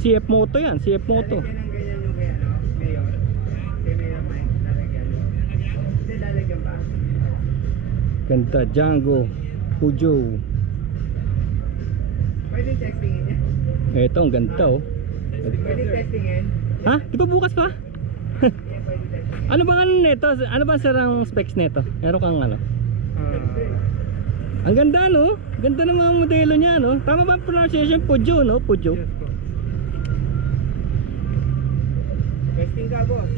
CF Moto yan, CF Moto. Lalagyan ng ganyan yung kaya, no? Mayor. Kaya Mayor Mike, lalagyan. Hindi lalagyan ba? Ganda, Django, Peugeot. Pwede testingin niya. Ito, ang ganda oh. Pwede testingin. Ha? Di ba bukas pa? Yeah, pwede testingin. Ano bang ano nito? Ano ba sir ang specs nito? Meron kang ano? Ang ganda no? Ganda ng mga modelo niya no? Tama ba ang pronunciation? Peugeot no? Peugeot. Yes po. Testing ka, boss.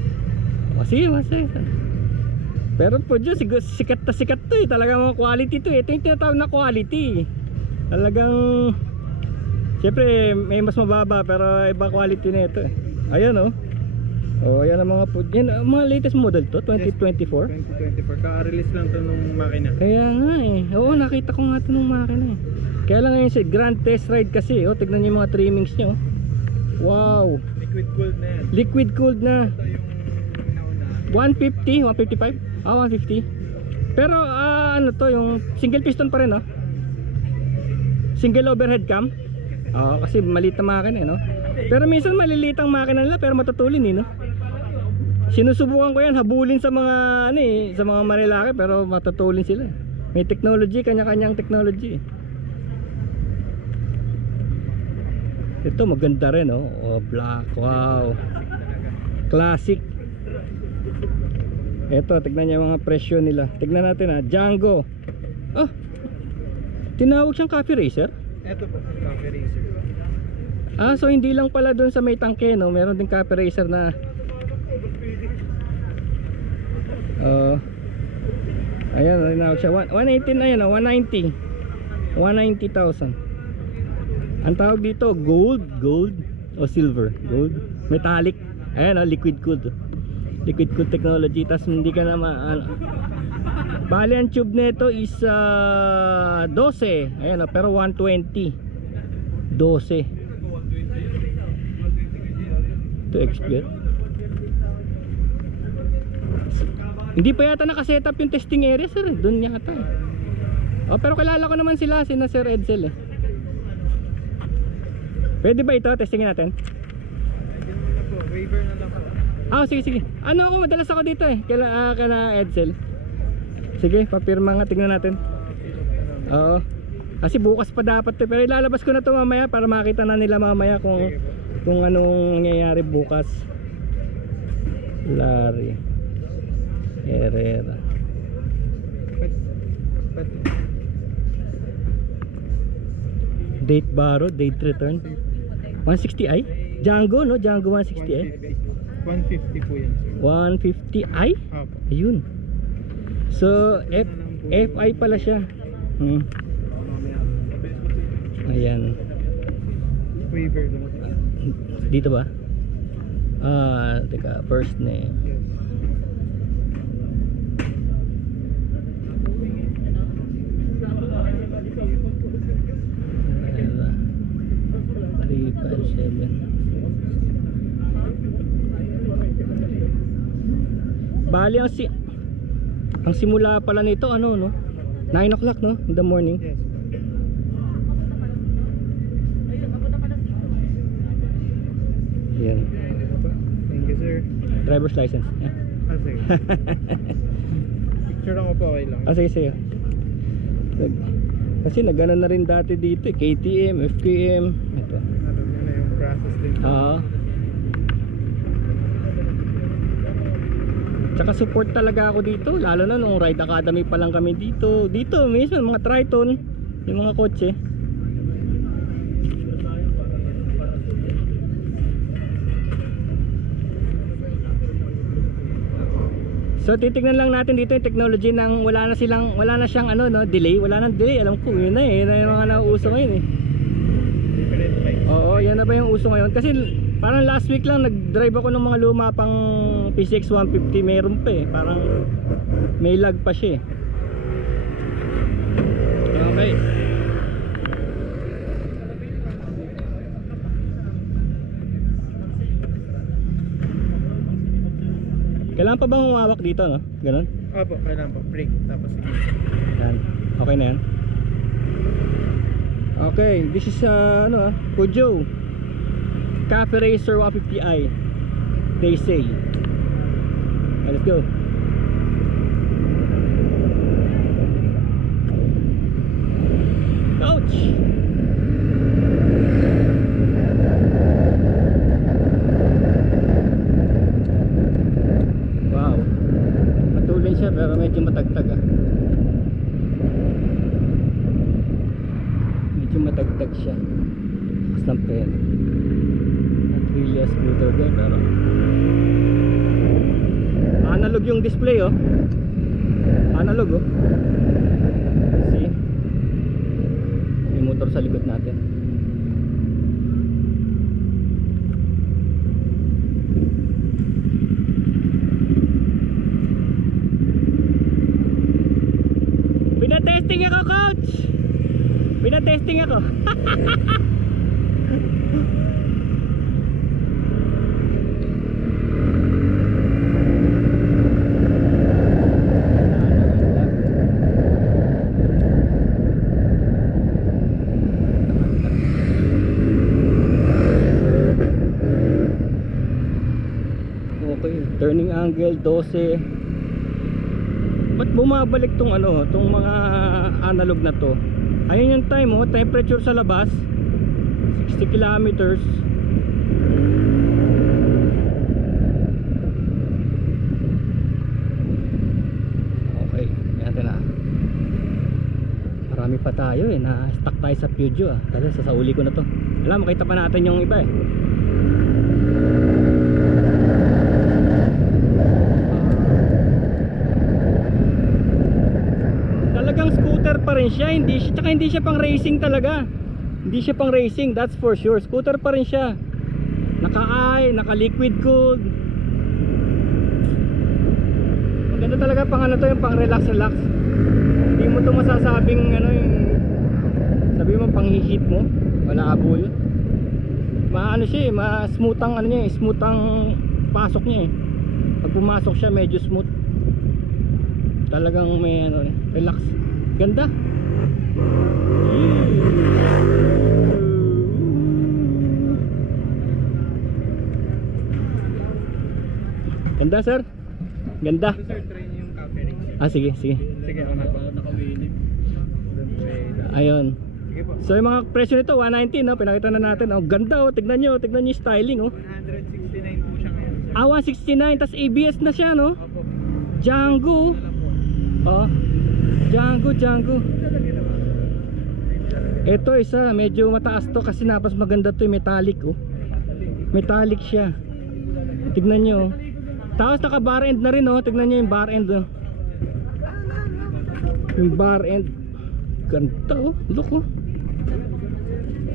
O sige, masaya. Pero Peugeot sikat na sikat to eh. Talagang mga quality to eh. Ito yung tinatawag na quality. Talagang siyempre may mas mababa pero iba quality na ito eh. Ayan oh. Oh, ayan ang mga yan, mga latest model to, 2024. 2024. Ka-release lang to nung makina. Kaya nga eh. Oo, nakita ko nga ito nung makina eh. Kaya lang ngayon si Grand Test Ride kasi. Oh, tignan niyo yung mga trimmings niyo. Wow. Liquid cooled na yan. Liquid cooled na. Ito yung nauna. 150, 155? Ah, 150. Pero ano to, yung single piston pa rin no? Single overhead cam. Kasi maliit na makina eh, no? Pero minsan maliliit ang makina nila pero matutulin eh, no? Sinusubukan ko yan, habulin sa mga ano eh, sa mga marilaki pero matutulin sila. May technology, kanya-kanyang technology. Ito maganda rin, oh. Oh, black, wow. Classic. Ito, tignan niyo yung mga presyo nila. Tignan natin Django. Oh. Tinawag siyang coffee racer. Ito po, coffee racer. So hindi lang pala doon sa may tangke, no? Meron din coffee racer na ayan, tinawag siya 118 na yun, 190 190,000. Ang tawag dito gold o silver. Gold, metallic. Ayan liquid cooled. Liquid cooled technology. Tas hindi ka na bali ang tube nito is 12. Ayan pero 120 to expert. Hindi pa yata nakasetup yung testing area sir, doon yata pero kilala ko naman sila, sina Sir Edsel eh. Pwede ba ito? Testingin natin. Waiver na lang po. Sige. Ano ako, madalas ako dito eh. Kala Edsel. Sige, papirma nga, tingnan natin. Oo. Kasi bukas pa dapat pero ilalabas ko na to mamaya para makita na nila mamaya kung anong nangyayari bukas. Larry Herrera. Date borrow, date return 160i? Django no? Django 160i? 150 po yan sir. 150i? Ayun. So FI pala siya. Ayan. Waiver lang. Dito ba? Teka, first name. Yes. Bali ang simula pala nito ano no? 9 o'clock no? In the morning. Yes. Yan. Thank you sir. Driver's license. Sige. Picture lang ko po, okay lang. Sige. Kasi nagana na rin dati dito KTM, FKM. Ito. Alam niyo na yung process din. Tsaka support talaga ako dito. Lalo na nung Ride Academy pa lang kami dito. Dito mismo mga Triton, yung mga kotse. So titignan lang natin dito yung technology ng wala na siyang ano no, delay, wala nang delay. Alam ko yun na eh, yun yung mga nauuso ngayon eh. Different bikes. Oo, yan na ba yung uso ngayon? Kasi parang last week lang nag-drive ako ng mga luma pang PCX 150, meron pa eh. Parang may lag pa siya eh. Okay. Kailangan pa bang humawak dito no? Ganon? Opo, kailangan po. Brake, tapos sige. Yan. Okay na yan. Okay, this is Peugeot. Cafe Racer 150i. They say. Okay, let's go. Ouch! Wow. Matulin siya pero medyo matagtag ah. Medyo matagtag siya. Lakas ng pera. Not really a scooter guy pero analog yung display oh. Analog oh. See? May motor sa likod natin. Pinatesting ako, coach! Pinatesting ako. Okay, turning angle 12. Ba't bumabalik tong ano, tong mga analog na to? Ayun yung time oh, temperature sa labas 60 kilometers. Okay, natin na. Marami pa tayo eh, na stuck tayo sa Peugeot ah. Kasi sasauli ko na to. Alam, makita pa natin yung iba eh. Talagang scooter pa rin siya, hindi siya pang racing talaga. Hindi siya pang racing, that's for sure. Scooter pa rin siya. Naka-eye, naka-liquid cooled. Maganda talaga pang ano to, yung pang relax. Hindi mo to masasabing ano yung sabi mo pang hihit mo, malabo yun. Maano siya eh, ma-smooth ang ano niya eh, smooth ang pasok niya eh. Pag pumasok siya medyo smooth. Talagang may ano, relax. Ganda. Ganda sir. Ganda. Sir, train yung cafe ring. Ah sige. Sige, ako na po. Nakawilip. Ayun. Sige po. So yung mga presyo nito 190 no, pinakita na natin. Oh, ganda oh, tignan niyo yung styling oh. 169 po siya ngayon, sir. Ah, 169 tas ABS na siya no. Opo. Django. Oh. Django. Ito isa medyo mataas to kasi napas maganda to, metallic oh. Metallic siya. Tignan niyo. Tapos naka bar end na rin oh. Tignan niyo yung bar end oh. Yung bar end. Ganda oh. Look oh.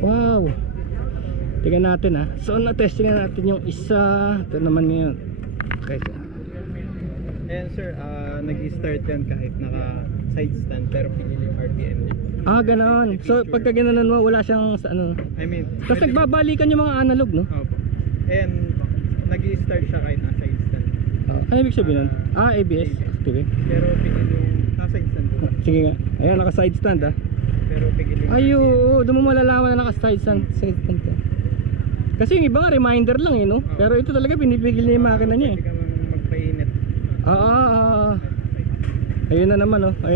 Wow. Tingnan natin ah. So na-testing na natin yung isa. Ito naman yun. Okay. Ayan sir, nag-start yan kahit naka side stand pero pinili yung RPM niya. Ah, ganoon. So pagka ginanon mo wala siyang sa ano. I mean, Tapos nagbabalikan yung mga analog no? Opo. Ayan, nag-start siya kahit naka side stand. Ano ibig sabihin nun? Ah, ABS. Sige. Pero pinili yung naka side stand po. Sige nga. Ayan, naka side stand ah. Pero pinili yung Ayo, doon mo malalaman na naka side stand ka. Kasi yung iba nga reminder lang eh no? Pero ito talaga pinipigil niya yung makina niya eh. Pwede ka magpainit. Ayun na naman oh. Ayun.